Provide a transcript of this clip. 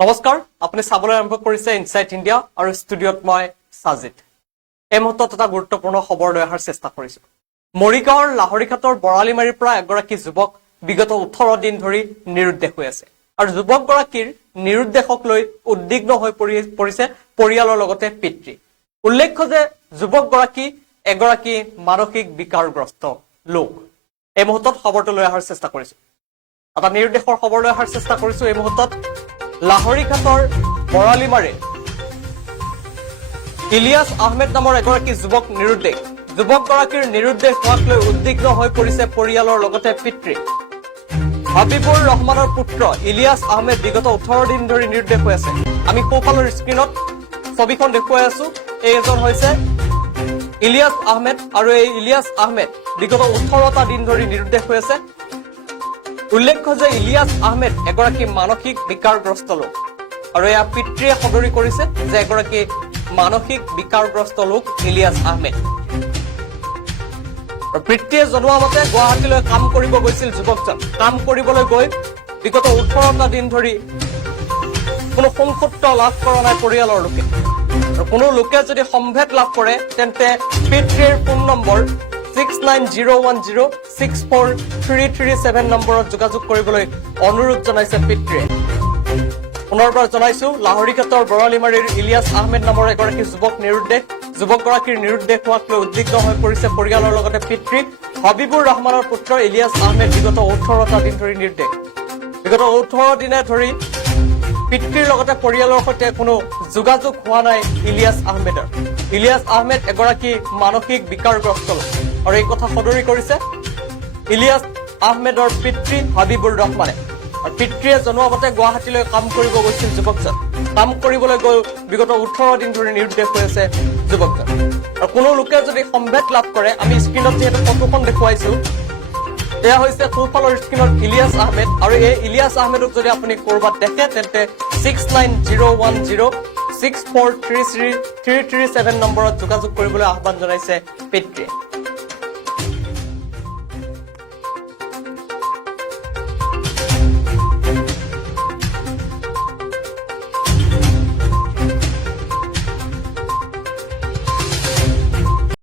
নমস্কাৰ আপুনি চাবলৈ আৰম্ভ কৰিছে ইনসাইট ইণ্ডিয়া আৰু ষ্টুডিঅত মই সাজিদ এই মুহূৰ্তত এটা গুৰুত্বপূৰ্ণ খবৰ লৈ অহাৰ চেষ্টা কৰিছো মৰিগাঁৱৰ লাহৰিঘাটৰ বৰালিমাৰীৰ পৰা এগৰাকী যুৱক বিগত 18 দিন ধৰি নিৰুদ্দেশ হৈ আছে আৰু যুৱকগৰাকীৰ নিৰুদ্দেশক লৈ উদ্বিগ্ন হৈ পৰিছে পৰিয়ালৰ লগতে পিতৃ উল্লেখ্য যে যুৱকগৰাকী এগৰাকী মানসিক বিকাৰগ্ৰস্ত লোক এই মুহূৰ্তত খবৰটো লৈ অহাৰ চেষ্টা কৰিছো এটা নিৰুদ্দেশৰ খবৰ লৈ অহাৰ চেষ্টা কৰিছো এই মুহূৰ্তত লাহৰিঘাটৰ বৰালিমাৰীৰ ইলিয়াছ আহমেদ নামৰ এগৰাকী যুৱক নিৰুদ্দেশ যুৱকগৰাকীৰ নিৰুদ্দেশ হোৱাক লৈ উদ্বিগ্ন হৈ পৰিছে পৰিয়ালৰ লগতে পিতৃ হাবিবুৰ ৰহমানৰ পুত্ৰ ইলিয়াছ আহমেদ বিগত 18 দিন ধৰি নিৰুদ্দেশ হৈ আছে আমি সোঁফালৰ স্ক্ৰীনত ছবিখন দেখুৱাই আছো এইজন হৈছে ইলিয়াছ আহমেদ আৰু এই ইলিয়াছ আহমেদ বিগত 18টা দিন ধৰি নিৰুদ্দেশ হৈ আছে উল্লেখ্য যে ইলিয়াছ আহমেদ এগৰাকী মানসিক বিকাৰগ্ৰস্ত লোক আৰু এয়া পিতৃয়ে সদৰি কৰিছে যে এগৰাকী মানসিক বিকাৰগ্ৰস্ত লোক ইলিয়াছ আহমেদ পিতৃয়ে জনোৱা মতে গুৱাহাটীলৈ কাম কৰিব গৈছিল যুৱকজন কাম কৰিবলৈ গৈ বিগত 18টা দিন ধৰি কোনো সংসুত্ৰ লাভ কৰা নাই পৰিয়ালৰ লোকে আৰু কোনো লোকে যদি সম্ভেদ লাভ কৰে তেন্তে পিতৃৰ ফোন নম্বৰ 6901064337 নম্বৰত যোগাযোগ কৰিবলৈ অনুৰোধ জনাইছে পিতৃয়ে পুনৰবাৰ জনাইছো লাহৰিঘাটৰ বৰালিমাৰীৰ ইলিয়াছ আহমেদ নামৰ এগৰাকী যুৱক নিৰুদ্দেশ যুৱকগৰাকীৰ নিৰুদ্দেশ হোৱাক লৈ উদ্বিগ্ন হৈ পৰিছে পৰিয়ালৰ লগতে পিতৃ হাবিবুৰ ৰহমানৰ পুত্ৰ ইলিয়াছ আহমেদ বিগত 18টা দিন ধৰি নিৰুদ্দেশ বিগত 18 দিনে ধৰি পিতৃৰ লগতে পৰিয়ালৰ সৈতে কোনো যোগাযোগ হোৱা নাই ইলিয়াছ আহমেদৰ ইলিয়াছ আহমেদ এগৰাকী মানসিক বিকাৰগ্ৰস্ত লোক আৰু এই কথা সদৰি কৰিছে ইলিয়াছ আহমেদৰ পিতৃ হাবিবুৰ ৰহমানে আৰু পিতৃয়ে জনোৱা মতে গুৱাহাটীলৈ কাম কৰিব গৈছিল যুৱকজন কাম কৰিবলৈ গৈ বিগত 18 দিন ধৰি নিৰুদ্দেশ হৈ আছে যুৱকজন আৰু কোনো লোকে যদি সম্ভেদ লাভ কৰে আমি স্ক্ৰীনত যিহেতু ফটোখন দেখুৱাইছো এয়া হৈছে সোঁফালৰ স্ক্ৰীনত ইলিয়াছ আহমেদ আৰু এই ইলিয়াছ আহমেদক যদি আপুনি কৰবাত দেখে তেন্তে 690106433337 নম্বৰত যোগাযোগ কৰিবলৈ আহ্বান জনাইছে পিতৃয়ে